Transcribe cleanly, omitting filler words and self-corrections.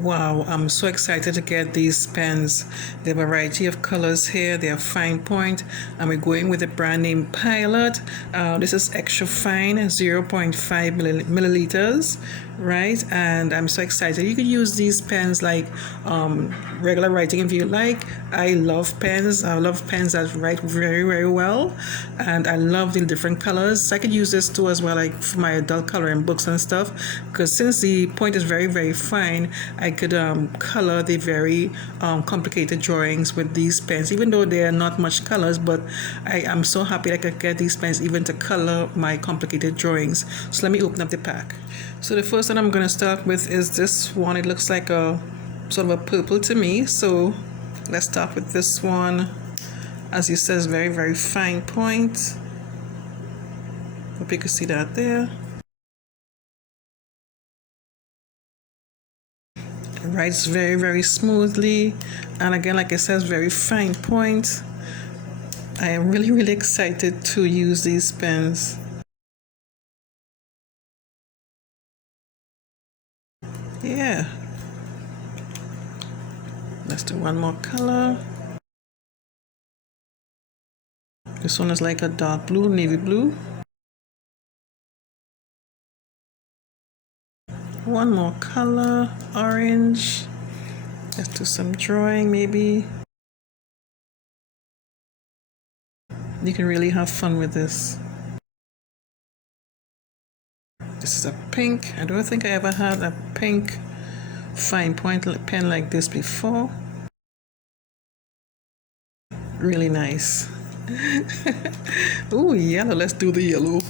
Wow, I'm so excited to get these pens. There are a variety of colors here. They are fine point, and we're going with the brand name Pilot. This is extra fine, 0.5 milliliters, right? And I'm so excited. You could use these pens like regular writing if you like. I love pens. I love pens that write very, very well, and I love the different colors. So I could use this too as well, like for my adult coloring books and stuff. Because since the point is very, very fine, I could color the very complicated drawings with these pens, even though they are not much colors, but I am so happy I could get these pens even to color my complicated drawings. So let me open up the pack. So the first one I'm going to start with is this one. It looks like a sort of a purple to me. So let's start with this one. As you says, very, very fine point. Hope you can see that there. Writes very, very smoothly, and again, like I said, very fine point. I am really, really excited to use these pens. Yeah, let's do one more color. This one is like a dark blue, navy blue. One more color, orange. Let's do some drawing maybe. You can really have fun with this. This is a pink. I don't think I ever had a pink fine point pen like this before. Really nice. Oh, yellow. Let's do the yellow.